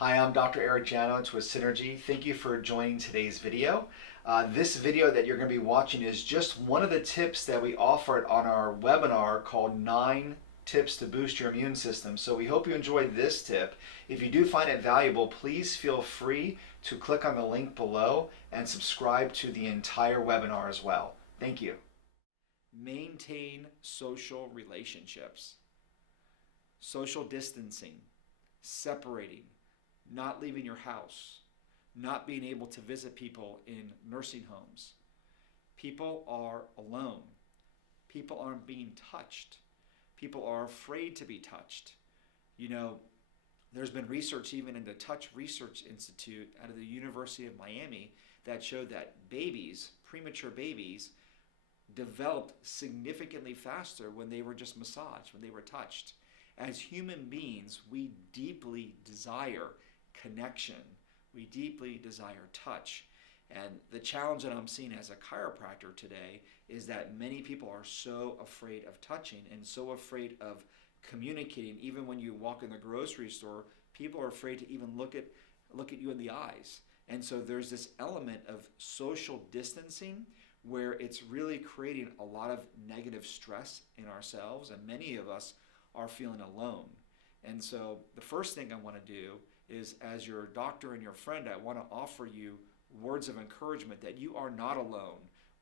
Hi, I'm Dr. Eric Janowitz with Synergy. Thank you for joining today's video. This video that you're going to be watching is just one of the tips that we offered on our webinar called 9 Tips to Boost Your Immune System. So we hope you enjoyed this tip. If you do find it valuable, please feel free to click on the link below and subscribe to the entire webinar as well. Thank you. Maintain social relationships. Social distancing, separating, not leaving your house, not being able to visit people in nursing homes. People are alone. People aren't being touched. People are afraid to be touched. You know, there's been research even in the Touch Research Institute out of the University of Miami that showed that babies, premature babies, developed significantly faster when they were just massaged, when they were touched. As human beings, we deeply desire connection. We deeply desire touch. And the challenge that I'm seeing as a chiropractor today is that many people are so afraid of touching and so afraid of communicating. Even when you walk in the grocery store, people are afraid to even look at you in the eyes. And so there's this element of social distancing where it's really creating a lot of negative stress in ourselves, and many of us are feeling alone. And so the first thing I want to do is, as your doctor and your friend, I want to offer you words of encouragement that you are not alone.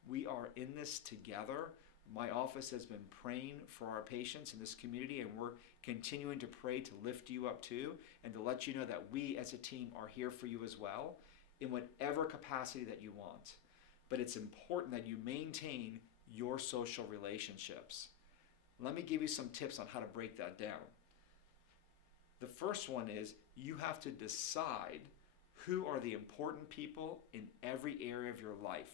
We are in this together. My office has been praying for our patients in this community, and we're continuing to pray to lift you up too, and to let you know that we as a team are here for you as well in whatever capacity that you want. But it's important that you maintain your social relationships. Let me give you some tips on how to break that down. The first one is you have to decide who are the important people in every area of your life.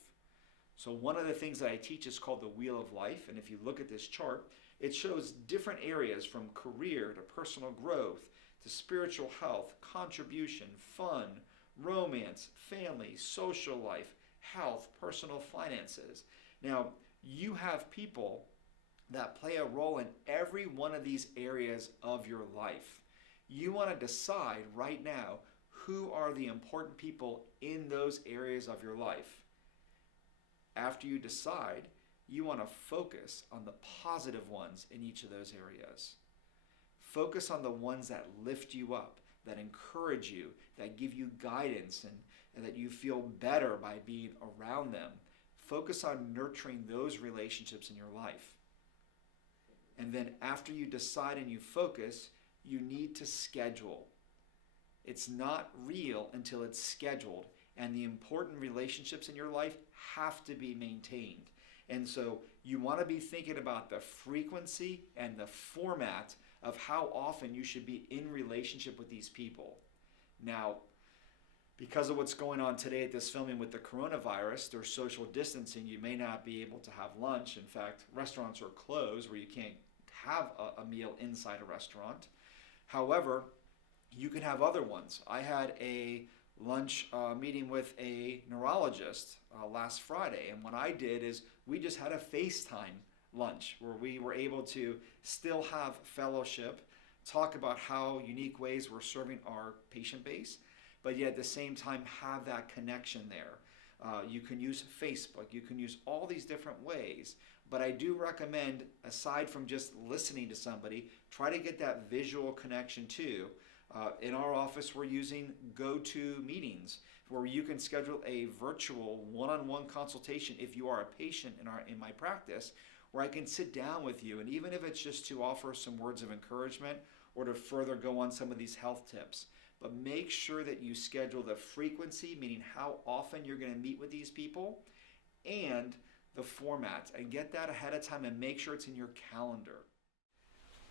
So one of the things that I teach is called the Wheel of Life. And if you look at this chart, it shows different areas from career to personal growth to spiritual health, contribution, fun, romance, family, social life, health, personal finances. Now, you have people that play a role in every one of these areas of your life. You want to decide right now who are the important people in those areas of your life. After you decide, you want to focus on the positive ones in each of those areas. Focus on the ones that lift you up, that encourage you, that give you guidance, and that you feel better by being around them. Focus on nurturing those relationships in your life. And then after you decide and you focus, you need to schedule. It's not real until it's scheduled, and the important relationships in your life have to be maintained. And so you want to be thinking about the frequency and the format of how often you should be in relationship with these people. Now, because of what's going on today at this filming with the coronavirus, there's social distancing. You may not be able to have lunch. In fact, restaurants are closed where you can't have a meal inside a restaurant. However, you can have other ones. I had a lunch meeting with a neurologist last Friday, and what I did is we just had a FaceTime lunch where we were able to still have fellowship, talk about how unique ways we're serving our patient base, but yet at the same time have that connection there. You can use Facebook, you can use all these different ways, but I do recommend, aside from just listening to somebody, try to get that visual connection too. In our office, we're using GoToMeetings, where you can schedule a virtual one-on-one consultation if you are a patient in my practice, where I can sit down with you, and even if it's just to offer some words of encouragement or to further go on some of these health tips. But make sure that you schedule the frequency, meaning how often you're going to meet with these people, and the format, and get that ahead of time and make sure it's in your calendar.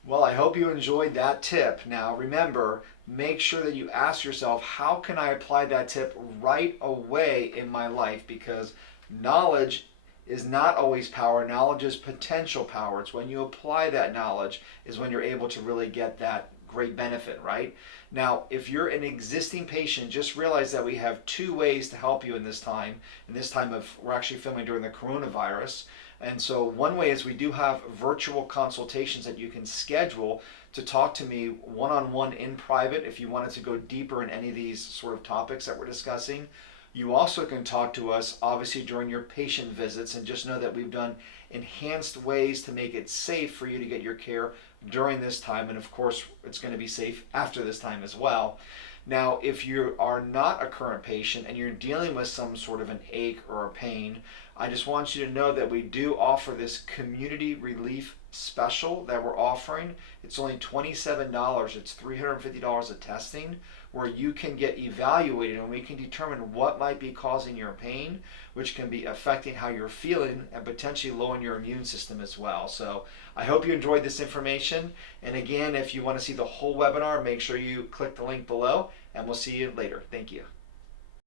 Well, I hope you enjoyed that tip. Now remember, make sure that you ask yourself, how can I apply that tip right away in my life? Because knowledge is not always power. Knowledge is potential power. It's when you apply that knowledge is when you're able to really get that great benefit, right? Now, if you're an existing patient, just realize that we have 2 ways to help you in this time. In this time of, we're actually filming during the coronavirus. And so one way is we do have virtual consultations that you can schedule to talk to me one-on-one in private if you wanted to go deeper in any of these sort of topics that we're discussing. You also can talk to us obviously during your patient visits, and just know that we've done enhanced ways to make it safe for you to get your care during this time, and of course it's going to be safe after this time as well. Now, if you are not a current patient and you're dealing with some sort of an ache or a pain, I just want you to know that we do offer this community relief special that we're offering. It's only $27. It's $350 of testing, where you can get evaluated and we can determine what might be causing your pain, which can be affecting how you're feeling and potentially lowering your immune system as well. So I hope you enjoyed this information. And again, if you want to see the whole webinar, make sure you click the link below, and we'll see you later. Thank you.